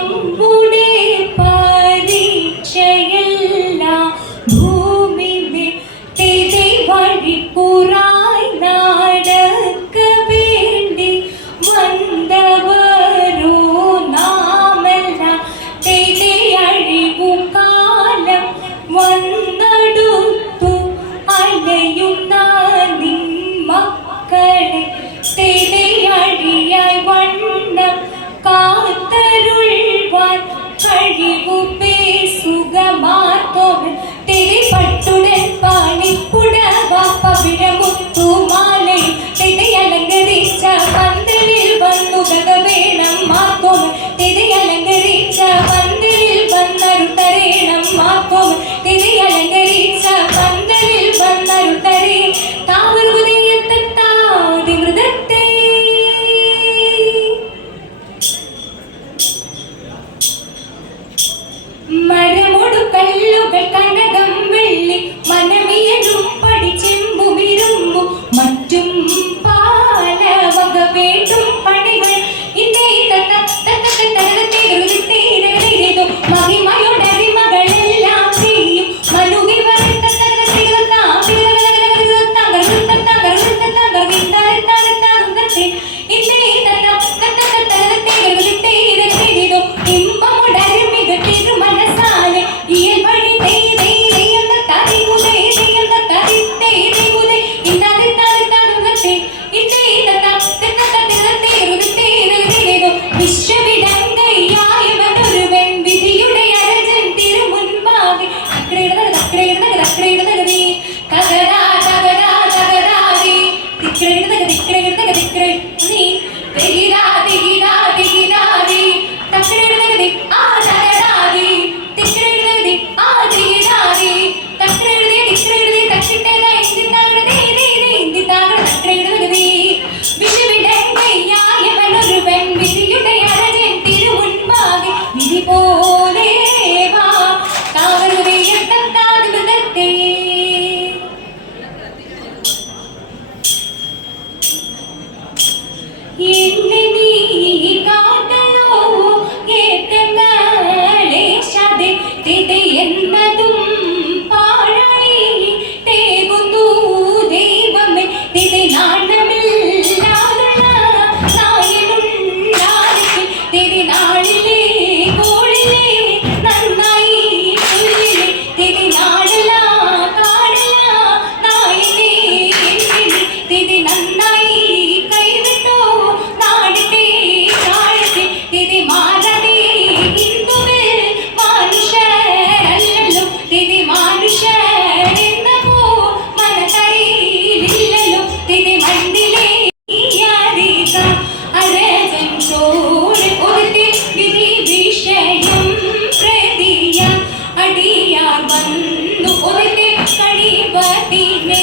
നമ്മുടെ പരീക്ഷയല്ല ഭൂമി വിട്ടേ വഴിപ്പുറായി നടക്ക വേണ്ടി വന്നവരോ നാമെല്ലാം തേതേ അഴിവു കാലം വന്നടുത്തു അലയുന്ന നിൻ മക്കളെ തേതേ അഴിയായി വണ്ണം കാത്തരുൾവാൻ കഴിവു പേസുക മാത്തോമൻ തെരി പട്ടുടൻ പാണിപ്പുടവ പവിഴമുത്തുമാലയും തെരി അലങ്കരിച്ച പന്തലിൽ വന്നുക വേണം മാത്തോമൻ തെരി അലങ്കരിച്ച പന്തലിൽ വന്നരുതരേണം മാത്തോമൻ തെരി അലങ്കരിച്ച പന്തലിൽ വന്നരുതരേ താവരുതയത്താതി മൃദത്തെ മരമൊടു കല്ലുകൾ കനകം വെള്ളി മനമിയനും പഠിച്ചെമ്പുമിരുമ്പു മറ്റും പാലവക വേണ്ടും പണികൾ മഹിമയോടരിമകളെല്ലാം ചെയ്യും മനുവിവർ വിശ്വവിടങ്കയായവനൊരുവൻ വിധിയുടെ അരജൻ തിരുമുൻപാകെ തകരാ തകരാ തകരാതി നീ തെകിരാ തെകിരാ തെകിരാതി തകരാതി ആ തകരാതി തിക്രെഴുതി ആ തെകിരാതി തകരെഴുതി തിക്രെഴുതി തക്ഷിട്ടേക ഇന്തി താകട തകരെഴുതി വിശ്വവിടങ്കയായവനൊരുവൻ വിധിയുടെ അരജൻ തിരുമുൻപാകെ വിധി പോലെ വാ താവരുതയത്താതി മൃദത്തെ എന്നെ നീ കാട്ടയോ ഏറ്റങ്ങളേശാതെ തിഥി എന്നതും പാഴായി തേകുന്നു ദൈവമേ തിഥി നാണമില്ലാതുള്ള നായനുണ്ടായിരിക്കും തിഥി നാളിലെ കോളിലെ നന്നായി ചൊല്ലിലെ തിഥി നാടല കാടല നായനെ തിഥി നന്നായി കൈവിട്ടോ നാടിന്റെ താഴത്തെ തിഥി മാറതേ ഹിന്ദുവിൽ മനുഷ്യരല്ലല്ലോ തിഥി മനുഷ്യരെന്നപ്പോ മനക്കരയിലില്ലല്ലോ തിഥി മണ്ടിലെ അരജൻ ചോറ് ഒരുത്തി വിധി വിഷയം പ്രതിയ അടിയാർ വന്നു ഒരുത്തി കഴിവതിനെ